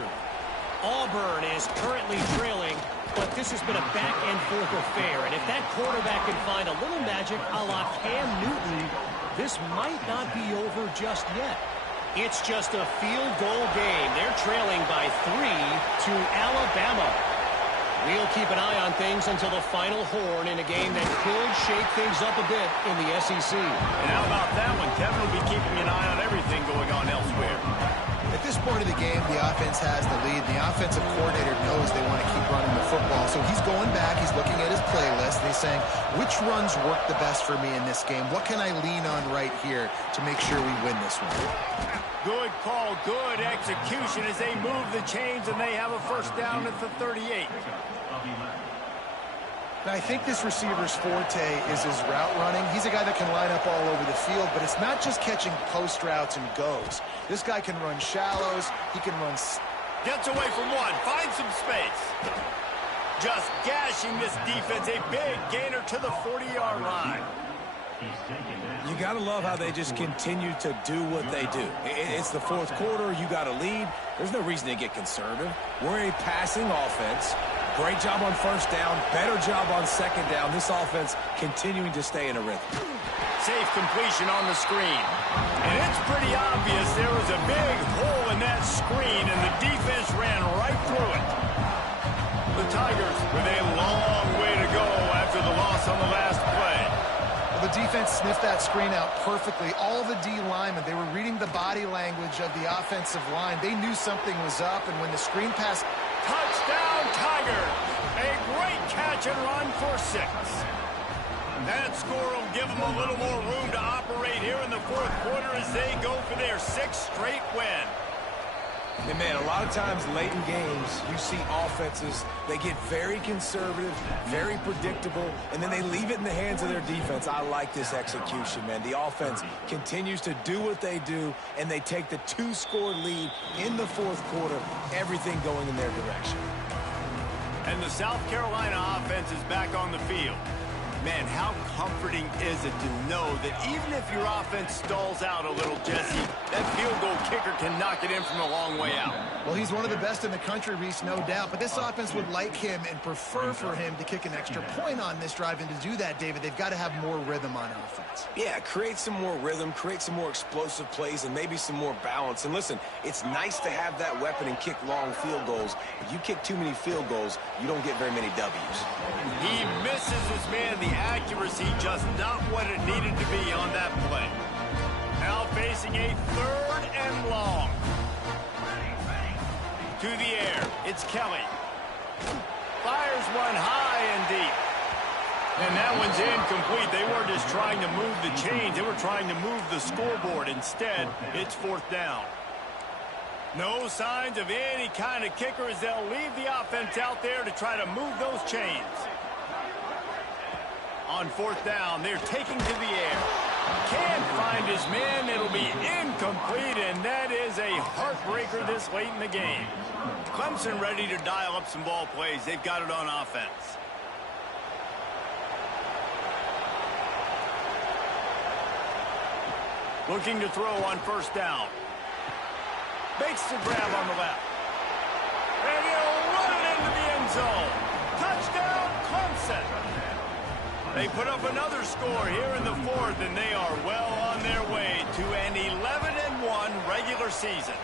Auburn is currently trailing, but this has been a back-and-forth affair. And if that quarterback can find a little magic a la Cam Newton, this might not be over just yet. It's just a field goal game. They're trailing by 3 to Alabama. We'll keep an eye on things until the final horn in a game that could shake things up a bit in the SEC. And how about that one? Kevin will be keeping an eye on everything going on elsewhere. At this point of the game, the offense has the lead. The offensive coordinator knows they want to keep running the football. So he's going back. He's looking at his playlist. And he's saying, which runs work the best for me in this game? What can I lean on right here to make sure we win this one? Good call, good execution as they move the chains, and they have a first down at the 38. Now, I think this receiver's forte is his route running. He's a guy that can line up all over the field, but it's not just catching post routes and goes. This guy can run shallows. He can run... Gets away from one, finds some space. Just gashing this defense, a big gainer to the 40-yard line. You got to love how they just continue to do what they do. It's the 4th quarter. You got a lead. There's no reason to get conservative. We're a passing offense. Great job on first down. Better job on 2nd down. This offense continuing to stay in a rhythm. Safe completion on the screen. And it's pretty obvious there was a big hole in that screen, and the defense ran right through it. The Tigers with a long way to go after the loss on the last play. The defense sniffed that screen out perfectly. All the D linemen, they were reading the body language of the offensive line. They knew something was up, and when the screen pass... Touchdown, Tigers! A great catch and run for 6. That score will give them a little more room to operate here in the 4th quarter as they go for their 6th straight win. And, man, a lot of times late in games, you see offenses, they get very conservative, very predictable, and then they leave it in the hands of their defense. I like this execution, man. The offense continues to do what they do, and they take the 2-score lead in the 4th quarter, everything going in their direction. And the South Carolina offense is back on the field. Man, how comforting is it to know that even if your offense stalls out a little, Jesse, that field goal kicker can knock it in from a long way out. Well, he's one of the best in the country, Reese, no doubt. But this offense would like him and prefer for him to kick an extra point on this drive. And to do that, David, they've got to have more rhythm on offense. Yeah, create some more rhythm, create some more explosive plays, and maybe some more balance. And listen, it's nice to have that weapon and kick long field goals. If you kick too many field goals, you don't get very many W's. He misses his man. The accuracy just not what it needed to be on that play. Now facing a 3rd and long. To the air, it's Kelly. Fires one high and deep. And that one's incomplete. They weren't just trying to move the chains. They were trying to move the scoreboard. Instead, it's 4th down. No signs of any kind of kicker as they'll leave the offense out there to try to move those chains. On 4th down, they're taking to the air. Can't find his man. It'll be incomplete, and that is a heartbreaker this late in the game. Clemson ready to dial up some ball plays. They've got it on offense. Looking to throw on 1st down. Makes the grab on the left. And he'll run it into the end zone. Touchdown, Clemson. They put up another score here in the 4th, and they are well on their way to an 11-1 regular season.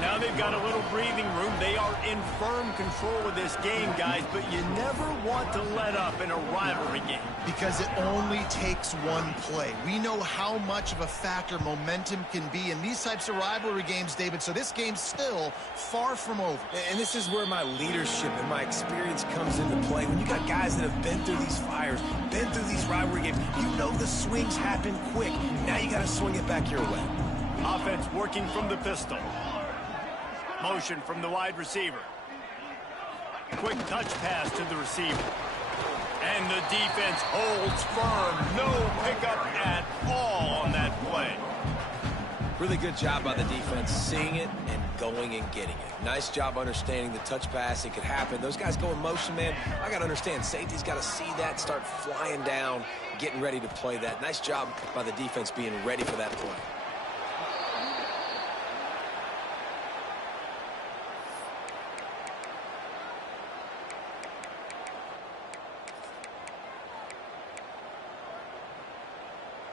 Now they've got a little breathing room. They are in firm control of this game, guys, but you never want to let up in a rivalry game. Because it only takes one play. We know how much of a factor momentum can be in these types of rivalry games, David, so this game's still far from over. And this is where my leadership and my experience comes into play. When you got guys that have been through these fires, been through these rivalry games, you know the swings happen quick. Now you got to swing it back your way. Offense working from the pistol. Motion from the wide receiver. Quick touch pass to the receiver. And the defense holds firm. No pickup at all on that play. Really good job by the defense, seeing it and going and getting it. Nice job understanding the touch pass. It could happen. Those guys go in motion, man. I got to understand, safety's got to see that, start flying down, getting ready to play that. Nice job by the defense being ready for that play.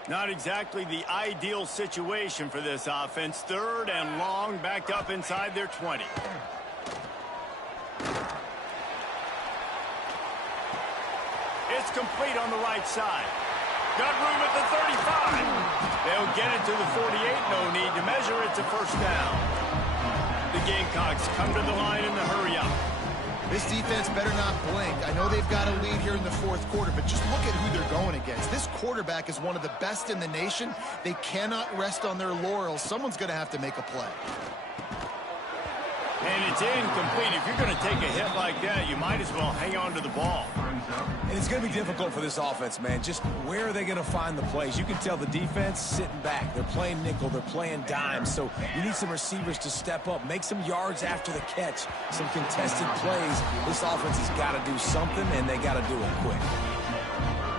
Not exactly the ideal situation for this offense. 3rd and long, backed up inside their 20. It's complete on the right side. Got room at the 35. They'll get it to the 48. No need to measure. It's a 1st down. The Gamecocks come to the line in the hurry up. This defense better not blink. I know they've got a lead here in the 4th quarter, but just look at who they're going against. This quarterback is one of the best in the nation. They cannot rest on their laurels. Someone's going to have to make a play. And it's incomplete. If you're going to take a hit like that, you might as well hang on to the ball. And it's going to be difficult for this offense, man. Just where are they going to find the plays? You can tell the defense sitting back. They're playing nickel. They're playing dime. So you need some receivers to step up, make some yards after the catch, some contested plays. This offense has got to do something, and they got to do it quick.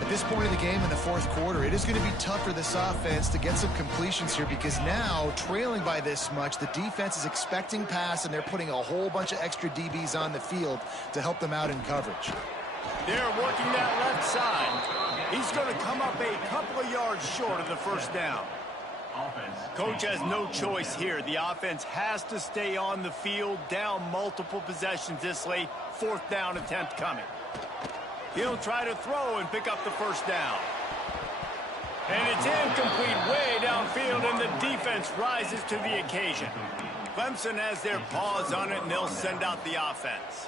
At this point of the game in the 4th quarter, it is going to be tough for this offense to get some completions here because now, trailing by this much, the defense is expecting pass, and they're putting a whole bunch of extra DBs on the field to help them out in coverage. They're working that left side. He's going to come up a couple of yards short of the 1st down. Coach has no choice here. The offense has to stay on the field, down multiple possessions this late. 4th down attempt coming. He'll try to throw and pick up the 1st down. And it's incomplete way downfield, and the defense rises to the occasion. Clemson has their paws on it, and they'll send out the offense.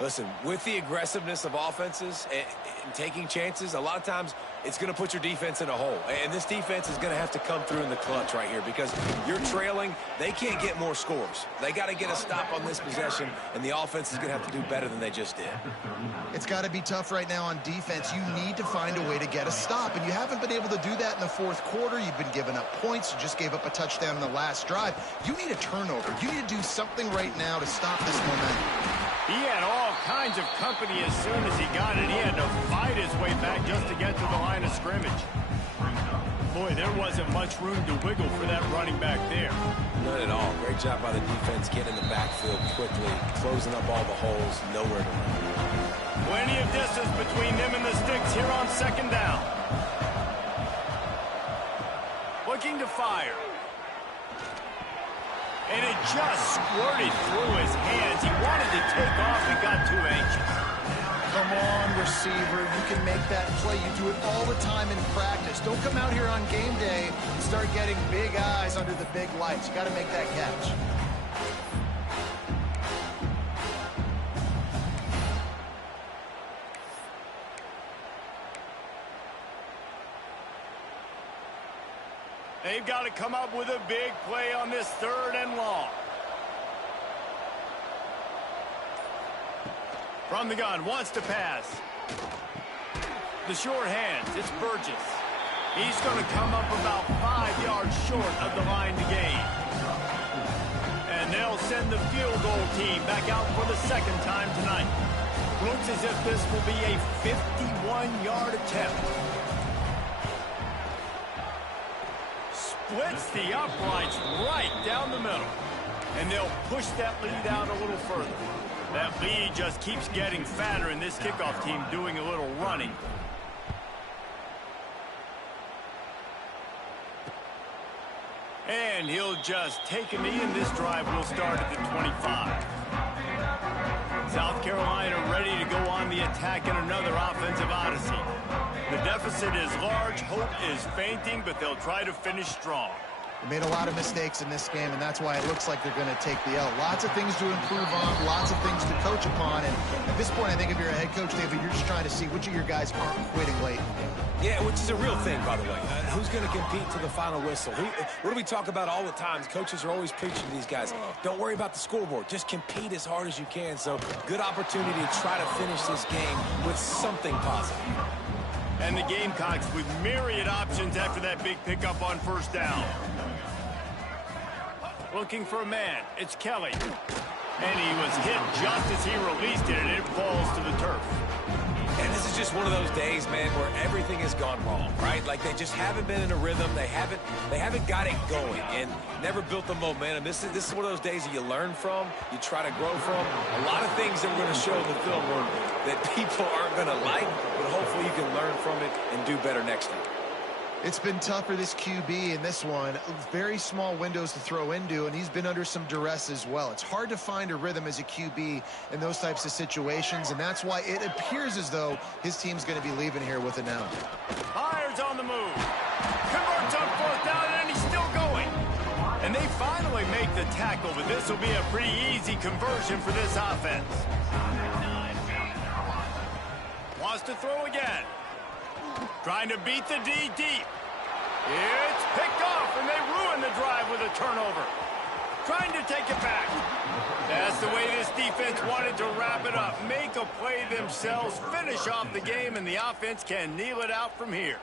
Listen, with the aggressiveness of offenses and taking chances, a lot of times it's going to put your defense in a hole. And this defense is going to have to come through in the clutch right here because you're trailing. They can't get more scores. They got to get a stop on this possession, and the offense is going to have to do better than they just did. It's got to be tough right now on defense. You need to find a way to get a stop, and you haven't been able to do that in the 4th quarter. You've been giving up points. You just gave up a touchdown in the last drive. You need a turnover. You need to do something right now to stop this momentum. He had all kinds of company as soon as he got it. He had to fight his way back just to get to the line of scrimmage. Boy, there wasn't much room to wiggle for that running back there. None at all. Great job by the defense getting in the backfield quickly, closing up all the holes, nowhere to run. Plenty of distance between them and the sticks here on second down. Looking to fire. And it just squirted through his hands. He wanted to take off and got too anxious. Come on, receiver. You can make that play. You do it all the time in practice. Don't come out here on game day and start getting big eyes under the big lights. You got to make that catch. They've got to come up with a big play on this 3rd and long. From the gun, wants to pass. The short hands, it's Burgess. He's going to come up about 5 yards short of the line to gain. And they'll send the field goal team back out for the 2nd time tonight. Looks as if this will be a 51-yard attempt. Splits the uprights right down the middle. And they'll push that lead out a little further. That lead just keeps getting fatter, and this kickoff team doing a little running. And he'll just take a knee, and this drive will start at the 25. South Carolina ready to go on the attack in another offensive odyssey. The deficit is large, hope is fainting, but they'll try to finish strong. They made a lot of mistakes in this game, and that's why it looks like they're going to take the L. Lots of things to improve on, lots of things to coach upon, and at this point, I think if you're a head coach, David, you're just trying to see which of your guys aren't quitting late. Yeah, which is a real thing, by the way. Who's going to compete to the final whistle? What do we talk about all the time? Coaches are always preaching to these guys. Don't worry about the scoreboard. Just compete as hard as you can. So, good opportunity to try to finish this game with something positive. And the Gamecocks with myriad options after that big pickup on 1st down. Looking for a man. It's Kelly. And he was hit just as he released it, and it falls to the turf. And this is just one of those days, man, where everything has gone wrong, right? Like they just haven't been in a rhythm. They haven't got it going and never built the momentum. This is one of those days that you learn from, you try to grow from. A lot of things that we're going to show in the film that people aren't going to like, but hopefully you can learn from it and do better next time. It's been tough for this QB in this one. Very small windows to throw into, and he's been under some duress as well. It's hard to find a rhythm as a QB in those types of situations, and that's why it appears as though his team's going to be leaving here with an L. Myers on the move. Converts on 4th down, and he's still going. And they finally make the tackle, but this will be a pretty easy conversion for this offense. Wants to throw again. Trying to beat the D deep. It's picked off, and they ruin the drive with a turnover. Trying to take it back. That's the way this defense wanted to wrap it up. Make a play themselves, finish off the game, and the offense can kneel it out from here.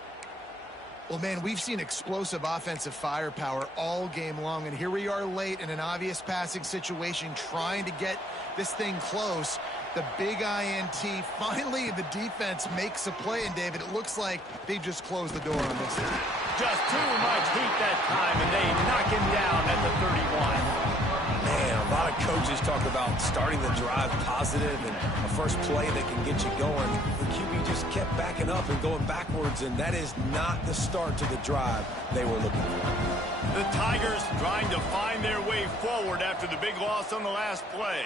Well, man, we've seen explosive offensive firepower all game long, and here we are late in an obvious passing situation trying to get this thing close. The big INT, finally the defense makes a play, and David, it looks like they've just closed the door on this thing. Just too much heat that time, and they knock him down at the 31. Man, a lot of coaches talk about starting the drive positive and a first play that can get you going. The QB just kept backing up and going backwards, and that is not the start to the drive they were looking for. The Tigers trying to find their way forward after the big loss on the last play.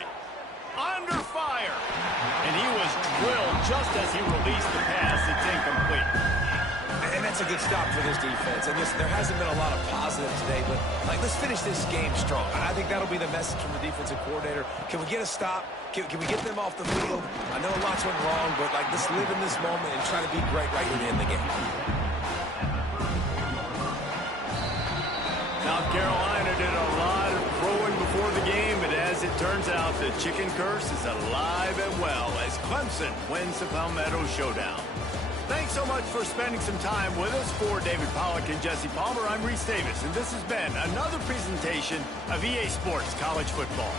Under fire. And he was drilled just as he released the pass. It's incomplete. And that's a good stop for this defense. And listen, there hasn't been a lot of positives today, but let's finish this game strong. I think that'll be the message from the defensive coordinator. Can we get a stop? Can we get them off the field? I know lots went wrong, but let's live in this moment and try to be great right in the game. South Carolina did a lot of throwing before the game, but as it turns out, the chicken curse is alive and well as Clemson wins the Palmetto Showdown. Thanks so much for spending some time with us. For David Pollack and Jesse Palmer, I'm Reese Davis, and this has been another presentation of EA Sports College Football.